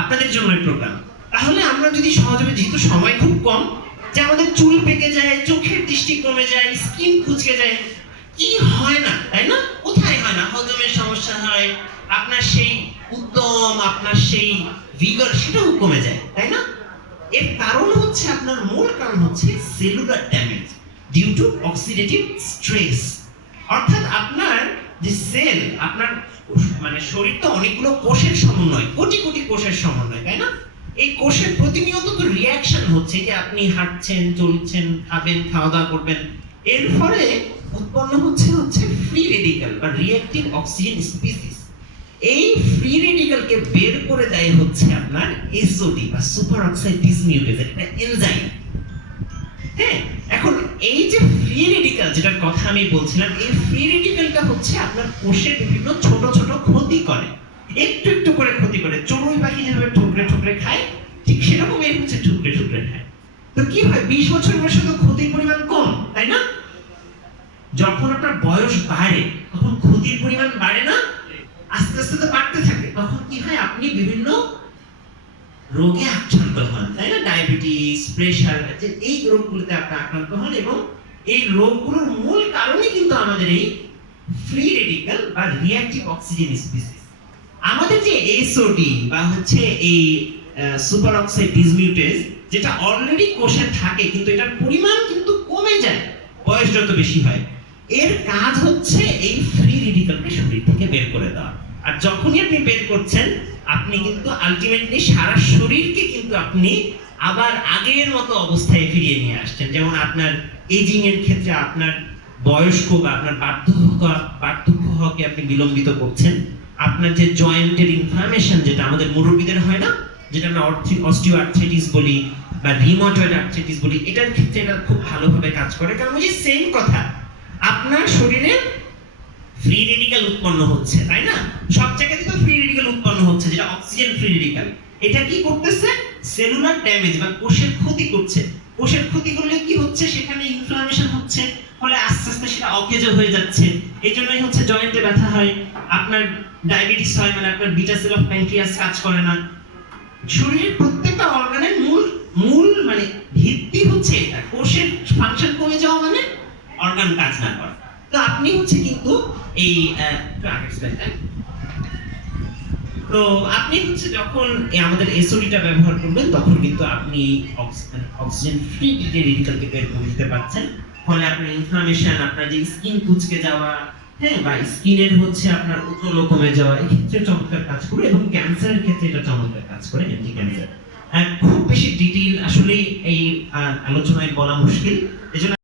আপনাদের জন্য এই প্রোগ্রাম। তাহলে আমরা যদি সহজভাবে, যেহেতু সময় খুব কম, যে আমাদের চুল পেকে যায়, চোখের দৃষ্টি কমে যায়, স্কিন কুঁচকে যায়, কি হয় না, তাই না? কোথায় হয় না? হজমের সমস্যা হয়, আপনার সেই উদ্যম, আপনার সেই ভিগর সেটাও কমে যায়, তাই না? এর কারণ হচ্ছে, আপনার মূল কারণ হচ্ছে cellular damage due to oxidative stress. অর্থাৎ আপনার যে সেল, আপনার মানে শরীর তো অনেকগুলো কোষের সমন্বয়, কোটি কোটি কোষের সমন্বয়, তাই না? এই কোষের প্রতিনিয়ত তো রিঅ্যাকশন হচ্ছে, যে আপনি হাঁটছেন, চলছেন, খাবেন, খাওয়া দাওয়া করবেন, এর ফলে উৎপন্ন হচ্ছে ফ্রি রেডিক্যাল বা রিঅ্যাক্টিভ অক্সিজেন স্পিসিস। এই ফ্রি রেডিক্যালকে বের করে দেয় হচ্ছে আপনার এসওডি বা সুপার অক্সাইড ডিসমিউটেজ, একটা এনজাইম। হ্যাঁ, এখন এই যে ফ্রি রেডিক্যাল যেটার কথা আমি বলছিলাম, এই ফ্রি রেডিক্যালটা হচ্ছে আপনার কোষে বিভিন্ন ছোট ছোট ক্ষতি করে, একটু একটু করে ক্ষতি করে। চড়ুই পাখি যেভাবে ঠুকরে ঠুকরে খায়, ঠিক সেরকম এর হচ্ছে ঠুকরে ঠুকরে খায়। তো কি হয়, 20 বছর বয়সে তো ক্ষতির পরিমাণ কম, তাই না? যখন আপনার বয়স বাড়ে তখন ক্ষতির পরিমাণ বাড়ে না, আস্তে আস্তে তো বাড়তে থাকে। তখন কি হয়, আপনি বিভিন্ন রোগে আক্রান্ত হন, তাই না? ডায়াবেটিস, প্রেশার, এই রোগগুলোতে আপনি আক্রান্ত হন, এবং এই রোগগুলোর মূল কারণই কিন্তু আমাদের এই ফ্রি রেডিক্যাল বা রিঅ্যাক্টিভ অক্সিজেন স্পিসিস। আমাদের যে এসওডি বা হচ্ছে এই সুপার অক্সাইড ডিসমিউটেজ, যেটা অলরেডি কোষে থাকে কিন্তু এটার পরিমাণ কিন্তু কমে যায় বয়স যত বেশি হয়, এর কাজ হচ্ছে এই ফ্রি রেডিক্যালকে শরীর থেকে বের করে দেওয়া। আর যখনই আপনি বের করছেন, আপনি কিন্তু আলটিমেটলি সারা শরীরকে কিন্তু আপনি আবার আগের মতো অবস্থায় ফিরিয়ে নিয়ে আসছেন। যেমন আপনার এজিং এর ক্ষেত্রে আপনার বয়স্ক বা আপনার বার্ধক্য হওয়াকে আপনি বিলম্বিত করছেন। আপনার যে জয়েন্টের ইনফ্লামেশন, যেটা আমাদের মুরব্বীদের হয় না, যেটা আমরা অস্টিও আর্থ্রাইটিস বলি বা রিউমাটয়েড আর্থ্রাইটিস বলি, এটার ক্ষেত্রে এটা খুব ভালোভাবে কাজ করে। কারণ ওই যে সেম কথা, আপনার শরীরে ফ্রি রেডিক্যাল উৎপন্ন হচ্ছে, তাই না? সব জায়গাতে তো ফ্রি রেডিক্যাল উৎপন্ন হচ্ছে, যেটা অক্সিজেন ফ্রি রেডিক্যাল। এটা কি করতেছে? সেলুলার ড্যামেজ বা কোষের ক্ষতি করছে। কোষের ক্ষতি করলে কি হচ্ছে, সেখানে ইনফ্লামেশন হচ্ছে, ফলে আস্তে আস্তে সেটা অকেজো হয়ে যাচ্ছে। এই জন্যই হচ্ছে জয়েন্টে ব্যথা হয়, আপনার ডায়াবেটিস হয়, মানে আপনার বিটা সেল অফ প্যানক্রিয়াস কাজ করে না। শরীরের প্রত্যেকটা অর্গানের মূল মানে ভিত্তি হচ্ছে এটা। কোষের ফাংশন কমে যাওয়া মানে অর্গান কাজ না করা। তো আপনি হচ্ছে কিন্তু এই তো আপনি হচ্ছে যখন আমাদের এসওডিটা ব্যবহার করবেন, তখন কিন্তু আপনি অক্সিজেন ফ্রি রেডিক্যালকে বের করে দিতে পারছেন। ফলে আপনার ইনফ্লামেশন, আপনার যে স্কিন কুঁচকে যাওয়া, হ্যাঁ, বা স্কিনের হচ্ছে আপনার উজ্জ্বল কমে যাওয়া, এই ক্ষেত্রে চমৎকার কাজ করে। এবং ক্যান্সারের ক্ষেত্রে এটা চমৎকার কাজ করে, অ্যান্টি ক্যান্সার। খুব বেশি ডিটেইল আসলে এই আলোচনায় বলা মুশকিল, এজন্য